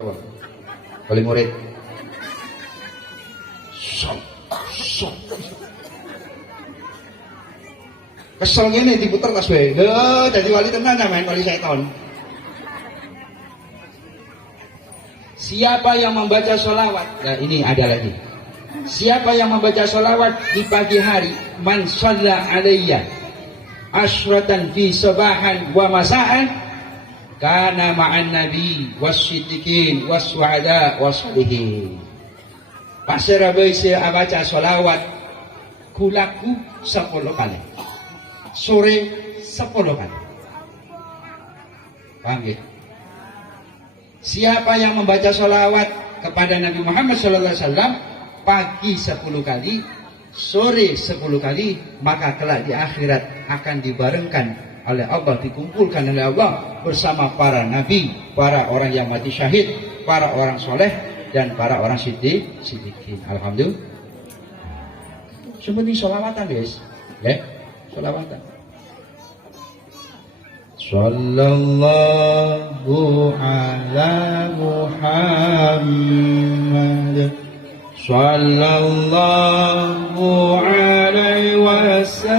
Wali murid. Sok. Keselnya nih diputer tas wae. Jadi wali tenan main wali seton. Siapa yang membaca sholawat? Nah ini ada lagi. Siapa yang membaca sholawat di pagi hari? Man shalla alayya asyratan fi sabahan wa masaan kana ma'an nabi wassiddiqin wassuhada wassalihin. Pasira bae baca sholawat kulaku 10 kali. Sore 10 kali. Paham ya? Siapa yang membaca sholawat kepada Nabi Muhammad SAW pagi 10 kali, sore 10 kali, maka kelak di akhirat akan dibarengkan oleh Allah, dikumpulkan oleh Allah bersama para nabi, para orang yang mati syahid, para orang soleh, dan para orang siddiqin. Alhamdulillah. Seperti sholawatan guys, ya, sholawatan. Sallallahu ala Muhammad sallallahu alaihi wasallam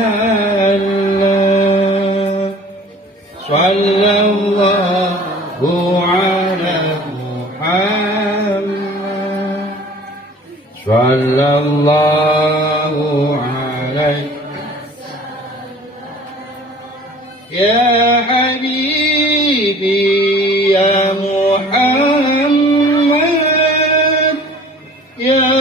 sallallahu ala Muhammad sallallahu alaihi ya habibi ya Muhammad ya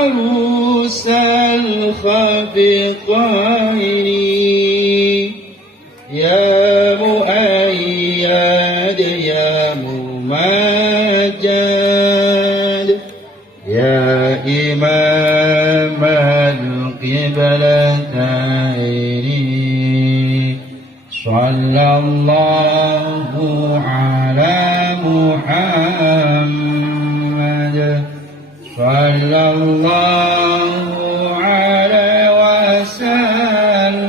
arusal khabiqaini ya muayyad ya mumajjad ya imam al-qiblataini sallallahu ala Muhammad sallallahu alaihi wasallam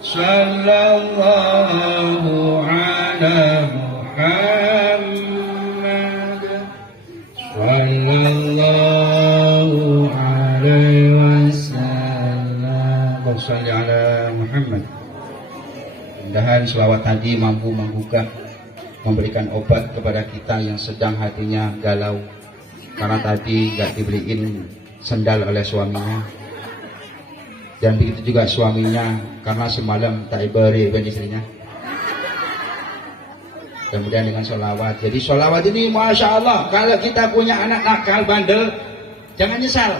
sallallahu ala Muhammad sallallahu alaihi wasallam salli ala Muhammad. Mudah-mudahan selawat tadi mampu membuka, memberikan obat kepada kita yang sedang hatinya galau karena tadi gak dibeliin sendal oleh suaminya, dan begitu juga suaminya karena semalam tak ibari dengan istrinya. Kemudian dengan sholawat. Jadi sholawat ini masya Allah, kalau kita punya anak nakal bandel jangan nyesal.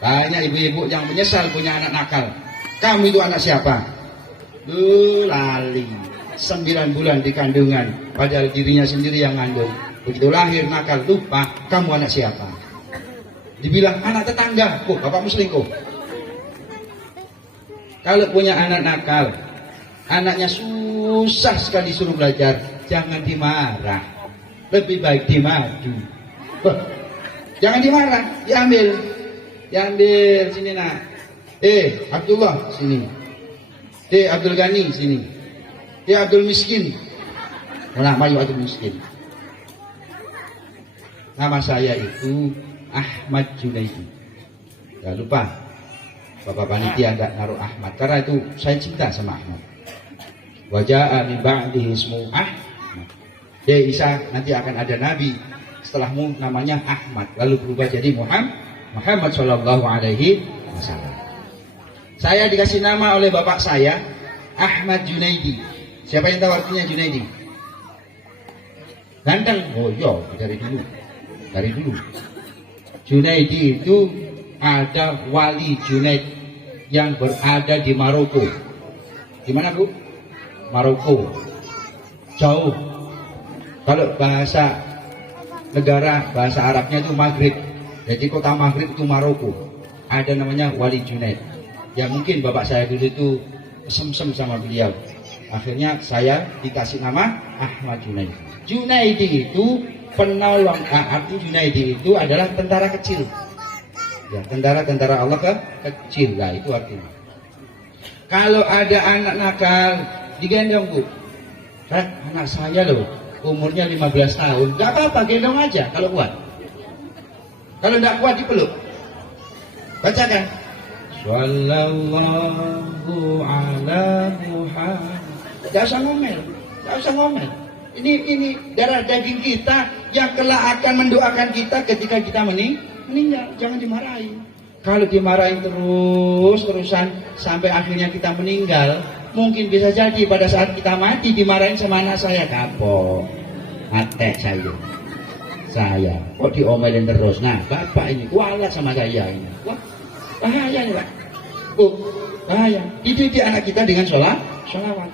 Banyak ibu-ibu yang menyesal punya anak nakal. Kamu itu anak siapa? Lali 9 bulan di kandungan, padahal dirinya sendiri yang ngandung. Begitu lahir nakal, lupa kamu anak siapa. Dibilang anak tetangga, kok bapakmu selingkuh. Kalau punya anak nakal, anaknya susah sekali suruh belajar, jangan dimarah, lebih baik dimadu. Jangan dimarah, diambil sini nak. Abdullah sini. Abdul Ghani sini. Abdul Miskin. Nah, mayu Abdul Miskin. Nama saya itu Ahmad Junaidi. Jangan lupa Bapak panitia enggak naruh Ahmad karena itu saya cinta sama Ahmad. Wajah min ba'dihi ismu Ahmad. Isa nanti akan ada nabi setelahmu namanya Ahmad, lalu berubah jadi Muhammad sallallahu alaihi wasallam. Saya dikasih nama oleh bapak saya Ahmad Junaidi. Siapa yang tahu artinya Junaidi? Ganteng. Oh iya, dari dulu. Junaidi itu ada wali Junaid yang berada di Maroko. Di mana, Bu? Maroko. Jauh. Kalau bahasa negara, bahasa Arabnya itu Maghrib. Jadi kota Maghrib itu Maroko. Ada namanya wali Junaid. Ya mungkin bapak saya dulu itu sem-sem sama beliau. Akhirnya saya dikasih nama Ahmad Junaidi. Junaidi itu penolong. Arti Junaidi itu adalah tentara kecil. Ya, tentara Allah kecil lah itu artinya. Kalau ada anak nakal digendong, Bu. Anak saya loh, umurnya 15 tahun. Gak apa-apa, gendong aja kalau kuat. Kalau tidak kuat dipeluk. Bacakan. Sallallahu ala Muhammad. Gak usah ngomel, gak usah ngomel. Ini darah daging kita yang kelak akan mendoakan kita ketika kita meninggal. Jangan dimarahi. Kalau dimarahin terusan sampai akhirnya kita meninggal, mungkin bisa jadi pada saat kita mati dimarahin sama anak saya, kapok, atek saya kok diomelin terus. Nah bapak ini kualat sama saya ini. Wah bahaya nih pak. Bahaya. Dididik anak kita dengan sholawat.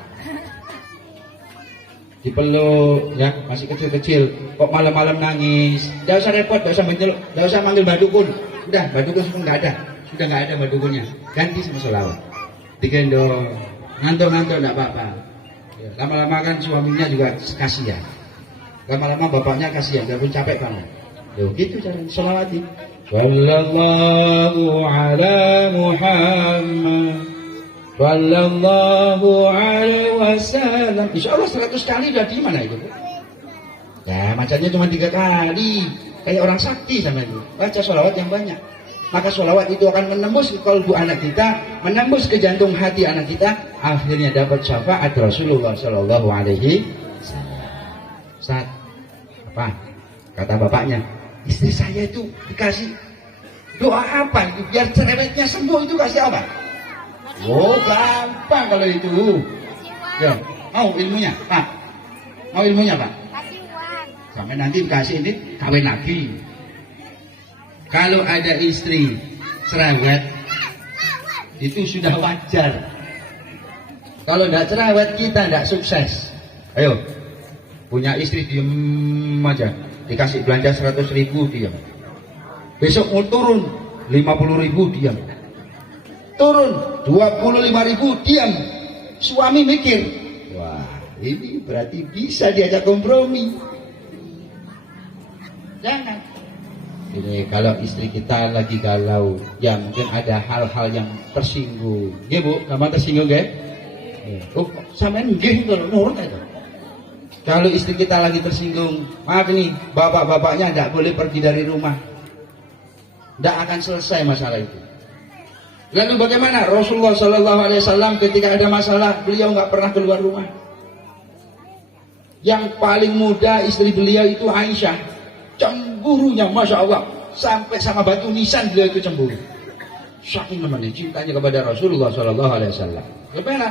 Dipeluk ya, masih kecil-kecil kok malam-malam nangis, gak usah repot, gak usah manggil badukun. Udah, badukun sudah nggak ada badukunnya, ganti sama sholawat. Digendong, ngantuk-ngantuk enggak apa-apa ya, lama-lama kan suaminya juga kasihan, lama-lama bapaknya kasihan, dia pun capek banget. Yo gitu cara sholawatin. Sallallahu ala Muhammad Sallallahu alaihi wasallam. Insya Allah 100 kali udah di mana itu? Ya macamnya cuma 3 kali. Kayak orang sakti sama itu. Baca sholawat yang banyak. Maka sholawat itu akan menembus ke kalbu anak kita, menembus ke jantung hati anak kita. Akhirnya dapat syafaat Rasulullah Sallallahu alaihi wasallam. Apa? Kata bapaknya, istri saya itu dikasih doa apa itu? Biar cerewetnya sembuh itu kasih apa? Oh gampang kalau itu. Ya, mau ilmunya Pak? Mau ilmunya Pak? Kasih uang. Sampai nanti kasih ini kawin lagi. Kalau ada istri cerewet itu sudah wajar. Kalau tidak cerewet kita tidak sukses. Ayo, punya istri diem aja, dikasih belanja 100.000 diam. Besok mau turun 50.000 diam. Turun 25.000 diam. Suami mikir, wah ini berarti bisa diajak kompromi. Jangan. Ini kalau istri kita lagi galau, ya mungkin ada hal-hal yang tersinggung. Ya bu, sama tersinggung ya? Oh, sama nggih kalau nurut itu. Kalau istri kita lagi tersinggung, maaf nih, bapak-bapaknya tidak boleh pergi dari rumah. Tidak akan selesai masalah itu. Lalu bagaimana? Rasulullah Sallallahu Alaihi Wasallam ketika ada masalah, beliau nggak pernah keluar rumah. Yang paling muda istri beliau itu Aisyah. Cemburunya, masya Allah, sampai sama batu nisan beliau itu cemburu. Saking namanya cintanya kepada Rasulullah Sallallahu Alaihi Wasallam. Bagaimana?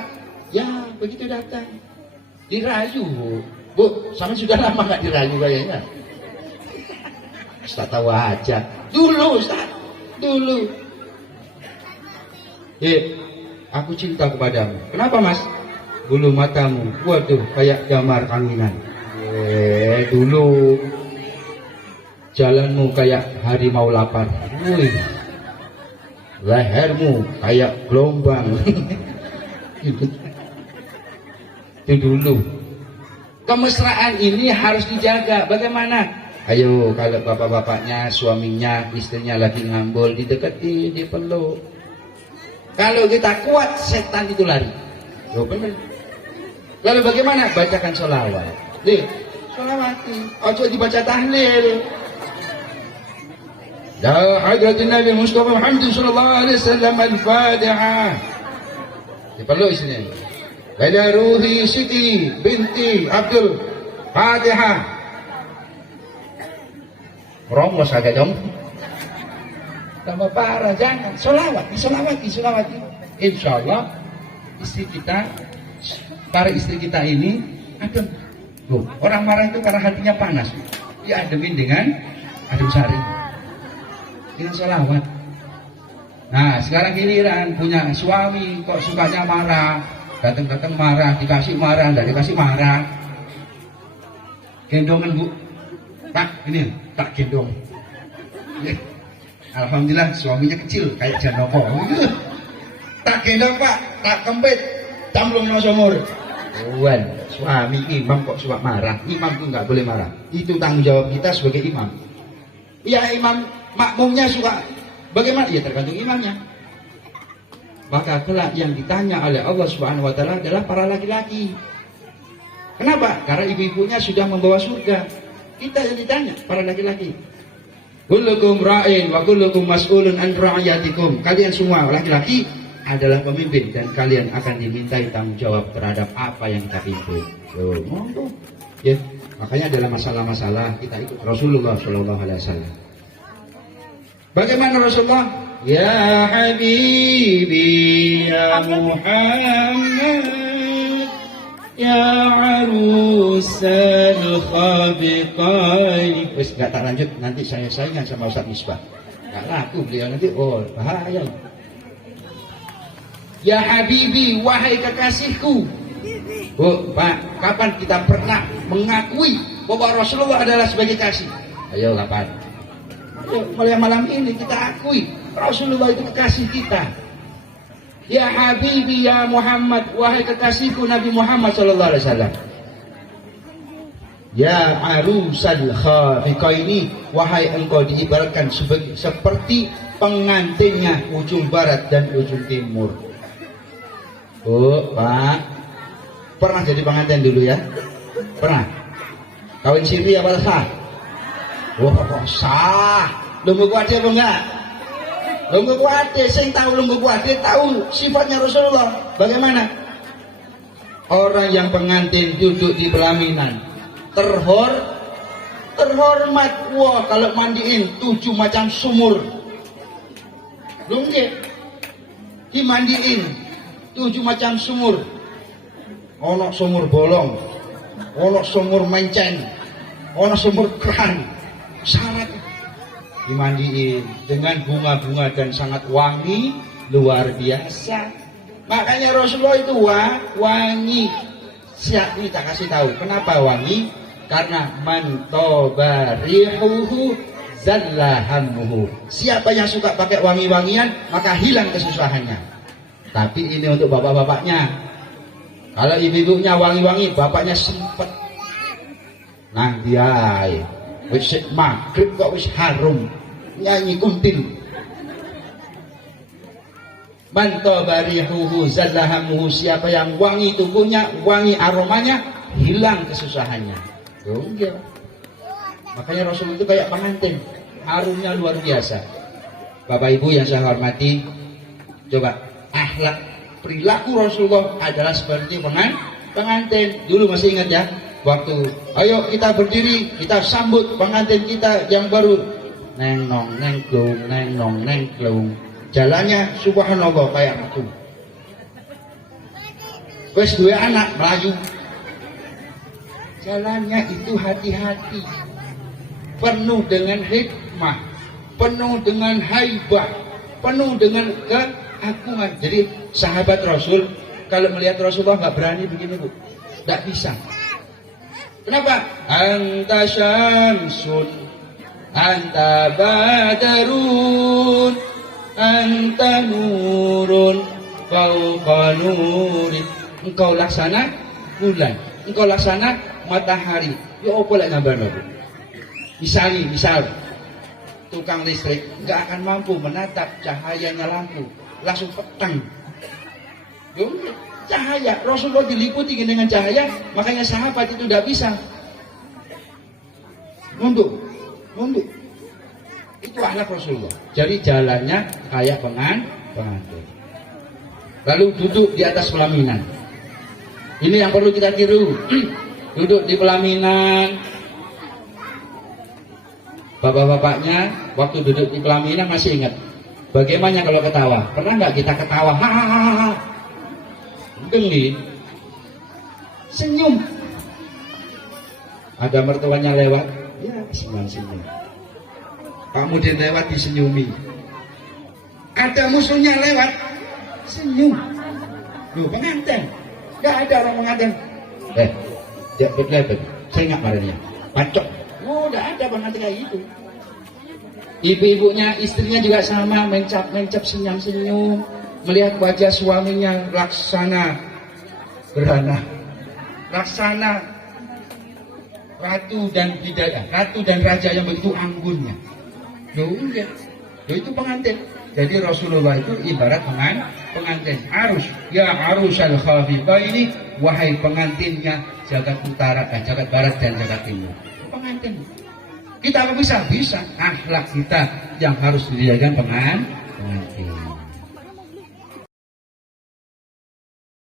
Ya begitu datang, dirayu bu, sama sudah lama nggak dirayu kayaknya. Ustaz tahu aja. Dulu Ustaz, dulu. Aku cinta kepadamu. Kenapa mas? Bulu matamu, waduh kayak gambar kanginan. Dulu jalanmu kayak harimau lapar. Wih, lehermu kayak gelombang. Itu dulu. Kemesraan ini harus dijaga. Bagaimana? Ayo kalau bapak-bapaknya, suaminya, istrinya lagi ngambul, didekati, dipeluk. Kalau kita kuat, setan itu lari. Oh, benar. Lalu bagaimana? Bacakan sholawat. Nih, sholawati. Ojo dibaca tahlil. Ya hadratin Nabi Mustafa Muhammad sallallahu alaihi wasallam al-Fatihah. Dipeluk isinya. Ila ruhi Siti binti Abdul Fatihah. Rongos agak dong. Tambah parah, jangan. Solawati. Insya Allah istri kita, para istri kita ini adem. Tuh, orang marah itu karena hatinya panas. Dia ademin dengan adem sari, dengan solawat. Nah sekarang giliran punya suami kok sukanya marah, datang marah, dikasih marah, tidak dikasih marah. Gendongan bu, tak ini tak gendong. Alhamdulillah suaminya kecil kayak Janoko. Tak gendong pak, tak kempit, camplung no sumur. Wan, suami imam kok suka marah. Imam tuh nggak boleh marah. Itu tanggung jawab kita sebagai imam. Ya imam makmumnya suka bagaimana? Ya tergantung imamnya. Maka kelak yang ditanya oleh Allah Subhanahu Wa Taala adalah para laki-laki. Kenapa? Karena ibu-ibunya sudah membawa surga. Kita yang ditanya, para laki-laki. Kullukum ra'in wa kullukum mas'ulun an ra'iyatikum. Kalian semua laki-laki adalah pemimpin dan kalian akan dimintai tanggung jawab terhadap apa yang kita pimpin. Monggo. Ya, makanya dalam masalah-masalah kita ikut Rasulullah Shallallahu Alaihi Wasallam. Bagaimana Rasulullah? Ya Habibi ya Muhammad ya arusal khabiqain. Wis gak tak lanjut, nanti saya saingan sama Ustaz Misbah. Gak laku beliau nanti, oh bahaya. Ya Habibi, wahai kekasihku. Oh, Pak, kapan kita pernah mengakui bahwa Rasulullah adalah sebagai kasih? Ayo kapan? Ayo, mulai malam ini kita akui Rasulullah itu kekasih kita. Ya Habibi ya Muhammad, wahai kekasihku Nabi Muhammad sallallahu alaihi wasallam. Ya arusal khafiqaini, wahai engkau diibaratkan seperti pengantinnya ujung barat dan ujung timur. Oh, Pak, pernah jadi pengantin dulu ya? Pernah? Kawin siri apa sah? Wah, sah. Lungguh kuade apa enggak? Lungguh kuade, sing tahu lungguh kuade tahu sifatnya Rasulullah. Bagaimana? Orang yang pengantin duduk di pelaminan terhormat. Wah, kalau mandiin 7 macam sumur. Lungguh dimandiin 7 macam sumur. Ono sumur bolong, ono sumur menceng, ono sumur keran. Syarat dimandiin dengan bunga-bunga dan sangat wangi, luar biasa. Makanya Rasulullah itu wangi. Siap ini tak kasih tahu kenapa wangi, karena man tobarihuhu zallahamuhu. Siapa yang suka pakai wangi-wangian maka hilang kesusahannya. Tapi ini untuk bapak-bapaknya. Kalau ibu-ibunya wangi-wangi, bapaknya sempet nang dia wis maghrib kok wis harum nyanyi kuntil. Man tabarihuhu zallahamuhu, siapa yang wangi tubuhnya, wangi aromanya, hilang kesusahannya. Enggak. Makanya Rasul itu kayak pengantin, harumnya luar biasa. Bapak Ibu yang saya hormati, coba akhlak perilaku Rasulullah adalah seperti pengantin. Dulu masih ingat ya, waktu ayo kita berdiri, kita sambut pengantin kita yang baru. Neng nong neng klung, neng nong neng klung. Jalannya subhanallah kayak aku. Wes dua anak melayu. Jalannya itu hati-hati, penuh dengan hikmah, penuh dengan haibah, penuh dengan keagungan. Jadi sahabat Rasul kalau melihat Rasulullah nggak berani begini Bu, nggak bisa. Kenapa? Anta syamsun, anta badarun, anta nurun, fauqa nurin. Engkau laksana bulan, engkau laksana matahari. Ya apa lek gambarno Bu? Misal tukang listrik nggak akan mampu menatap cahayanya lampu, langsung petang. Cahaya Rasulullah diliputi dengan cahaya, makanya sahabat itu tidak bisa nunduk. Itu akhlak Rasulullah. Jadi jalannya kayak pengantin. Lalu duduk di atas pelaminan. Ini yang perlu kita tiru. Duduk di pelaminan. Bapak-bapaknya waktu duduk di pelaminan masih ingat bagaimana kalau ketawa? Pernah nggak kita ketawa? Hahaha. Geli, senyum. Ada mertuanya lewat, ya senyum. Kamu dia lewat disenyumi. Ada musuhnya lewat, senyum. Loh pengantin, nggak ada orang pengantin. Dia berlebat, saya nggak marahnya. Pacok. Oh, nggak ada pengantin kayak gitu. Ibu-ibunya, istrinya juga sama, mencap senyum-senyum. Melihat wajah suaminya laksana gerhana, laksana ratu dan bidadari, ratu dan raja yang begitu anggunnya. Loh itu pengantin. Jadi Rasulullah itu ibarat pengantin. Arus, ya arusal khafiqaini wahai pengantinnya jagat utara, jagat barat dan jagat timur. Pengantin. Kita apa bisa? Bisa. Akhlak kita yang harus dijaga pengantin.